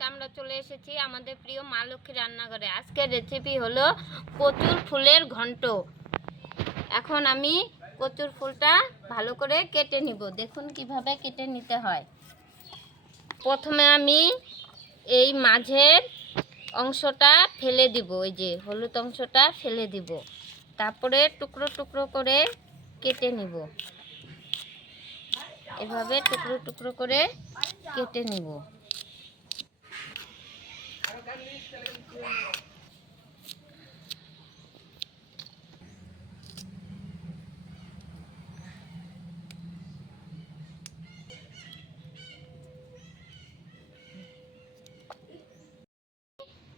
আজকে আমরা চলে এসেছি আমাদের প্রিয় মা লক্ষ্মী রান্নাঘরে। আজকের রেসিপি হলো কচুর ফুলের ঘন্ট। এখন আমি কচুর ফুলটা ভালো করে কেটে নিব। দেখুন কিভাবে কেটে নিতে হয়। প্রথমে আমি এই মাঝের অংশটা ফেলে দিব, এই যে হলুদ অংশটা ফেলে দিব। তারপরে টুকরো টুকরো করে কেটে নিব। এভাবে টুকরো টুকরো করে কেটে নিব।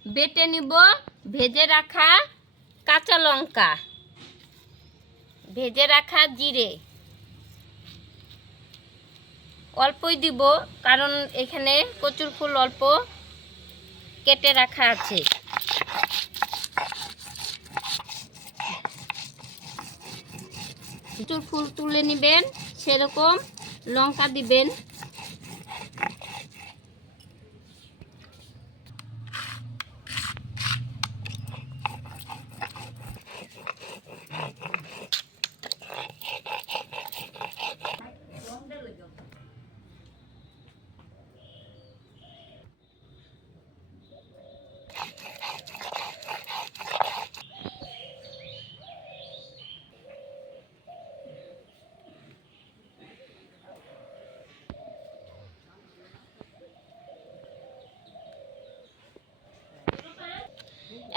বেটে নিব ভেজে রাখা কাঁচা লঙ্কা, ভেজে রাখা জিরে অল্পই দিব, কারণ এখানে কচুর ফুল অল্প কেটে রাখা আছে। কচুর ফুল তুলে নেবেন, সেরকম লঙ্কা দিবেন।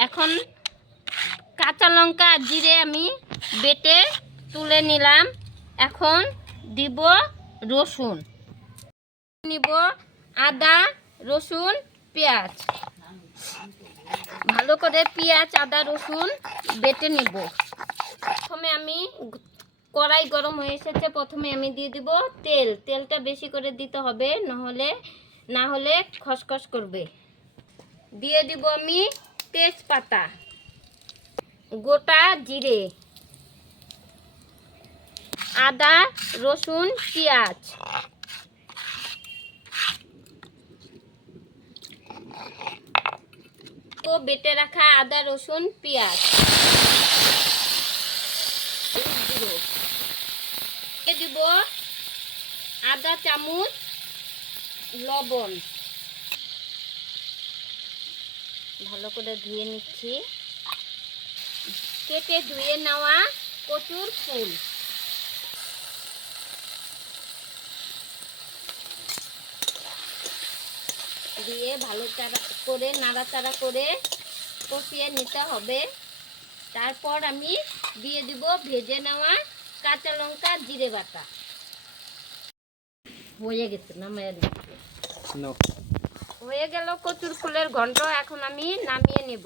এখন কাঁচা লঙ্কা আর জিরে আমি বেটে তুলে নিলাম। এখন দিব রসুন, নিব আদা রসুন পেঁয়াজ। ভালো করে পেঁয়াজ আদা রসুন বেটে নিব। প্রথমে আমি কড়াই গরম হয়ে এসেছে, প্রথমে আমি দিয়ে দিব তেল। তেলটা বেশি করে দিতে হবে, না হলে খসখস করবে। দিয়ে দিব আমি তেজপাতা, গোটা জিরে, আদা রসুন পেঁয়াজ, তো বেটে রাখা আদা রসুন পেঁয়াজ দিয়ে দিব আধা চামচ লবণ। ভালো করে ধুয়ে নিচ্ছি। কেটে ধুয়ে নেওয়া কচুর ফুল দিয়ে ভালো করে নাড়াচাড়া করে কষিয়ে নিতে হবে। তারপর আমি দিয়ে দিব ভেজে নেওয়া কাঁচা লঙ্কা জিরে বাটা। হয়ে গেছে, হয়ে গেল কচুর ফুলের ঘন্ট। এখন আমি নামিয়ে নেব।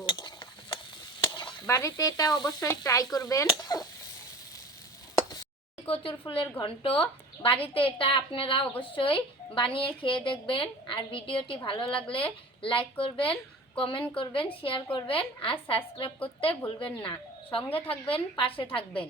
বাড়িতে এটা অবশ্যই ট্রাই করবেন। কচুর ফুলের ঘন্ট বাড়িতে এটা আপনারা অবশ্যই বানিয়ে খেয়ে দেখবেন। আর ভিডিওটি ভালো লাগলে লাইক করবেন, কমেন্ট করবেন, শেয়ার করবেন আর সাবস্ক্রাইব করতে ভুলবেন না। সঙ্গে থাকবেন, পাশে থাকবেন।